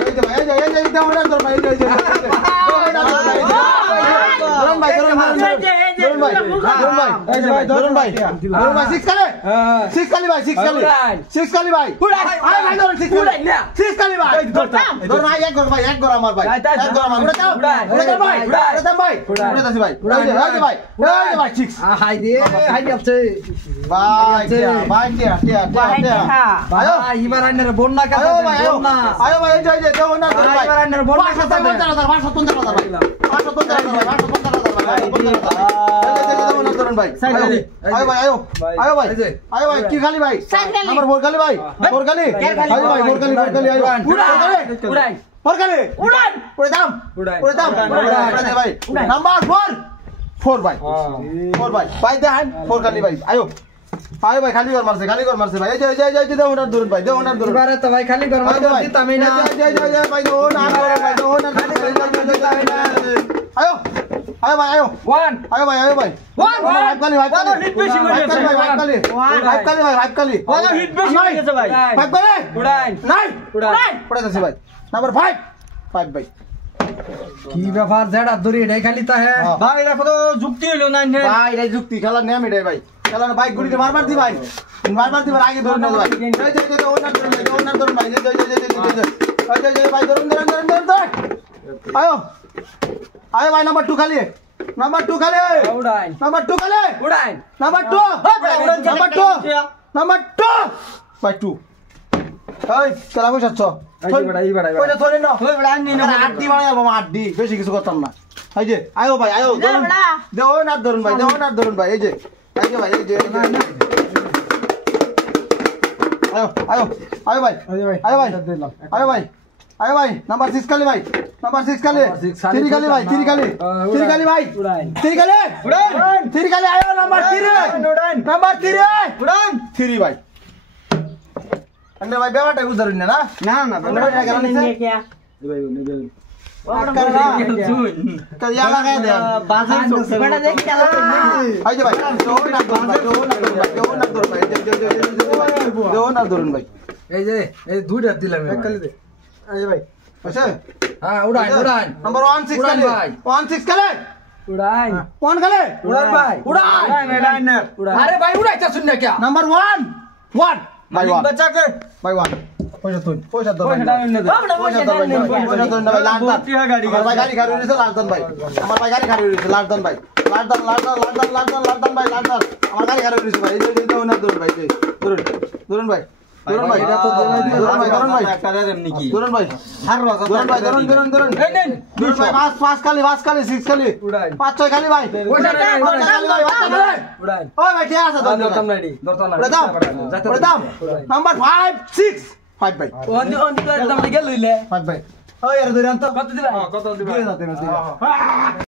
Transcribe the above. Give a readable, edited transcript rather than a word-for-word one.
এই যে ভাই এই দাও না তোর ভাই এই যে ধরুন ভাই সিক্স খালি ভাই আয় ভাই ধরুন সিক্স খালি ভাই ধরুন ভাই এক গর আমার ভাই এক গর আমার উড়ে দাও ভাই উড়ে দাসি ভাই উড়ে ভাই সিক্স হাই দে হাই যাচ্ছে ভাই টিয়া আয়ো এবার আইনার বন্যা কাছে বন্যা আয়ো ভাই এই যে দাও না ধর ভাই এবার আইনার বন্যা কাছে 570,000 ভাই 570,000 ভাই কি খালি ভাই নাম্বার 4 খালি ভাই 4 খালি আয়ো ভাই 4 খালি উড়ান পড়ে দাম ভাই নাম্বার 4 ভাই 4 ভাই দেন 4 খালি ভাই আয়ো ভাই খালি কর মারছে ভাই এই যে দাও ওনার ধরুন ভাই এবারে তো ভাই খালি কর মারতে দিতামই না ভাই দো না আয়ো ভাই আয়ো 1 আয়ো ভাই 1 খালি ভাই হিট বেশি হয়ে গেছে ভাই খালি ওলা হিট বেশি হয়ে গেছে ভাই উড়ান পড়ে যাচ্ছে ভাই নাম্বার 5 ভাই কি ব্যাপার জেডা দড়ি এটাই খালি তা হ্যাঁ ভাই এটা কত যুক্তি হইলো না ভাই এটা যুক্তি খেলা নিয়ম এটাই ভাই খেলা না ভাই গুড়িতে মারবার দি ভাই আগে ধরে নাও ভাই এই ওনার ধরুন ভাই এই ভাই ধরুন আয়ো ভাই নাম্বার 2 খালি উড়ান নাম্বার 2 খালি উড়ান নাম্বার 2 ভাই 2 এই খেলা বসাচ্ছ এই বড়াই ওইটা ধরে নাও আড্ডি মানে বাবা আড্ডি বেশি কিছু করতাম না এই যে আয়ো ভাই ধরুন দেও না ধরুন ভাই এই যে ভাই আয়ো ভাই নাম্বার 6 খালি ভাই 3 খালি ভাই আয়ো নাম্বার 3 ভাই अन्य भाई बेवा टाइप उधर ना ना बेवा टाइप करने से क्या लगा दे बाजार बड़ा देख क्या आई भाई दो ना दोरन भाई এই যে এই দুইটা দিলাম খালি দে এই ভাই আছে হ্যাঁ উড়ান নাম্বার 16 খালি ভাই 16 খালি উড়ান 1 খালি ভাই উড়ান আরে ভাই উড়াইতা শুন না क्या नंबर 1 भाई 1 बच्चा के भाई 1 पैसा दो पैसा डाल दे पैसा दो भाई लालदन गाड़ी खाली रही लालदन भाई हमार भाई गाड़ी खाली रही लालदन भाई लालदन भाई लालदन हमार गाड़ी खाली रही भाई ये दो ना दोरन भाई दोरन भाई এটা তো दोरन भाई একটা এমনি কি दोरन भाई হার বাজা दोरन ভাই 5 খালি 6 খালি 5 6 খালি ভাই উড়ান ওই ভাই ঠিক আছে দরতাম নাইডি দাম নাম্বার 5 ভাই ওন তো একদম গেল লইলে 5 ভাই ওই আর ধরে আনতো কত দিবা কত দিবা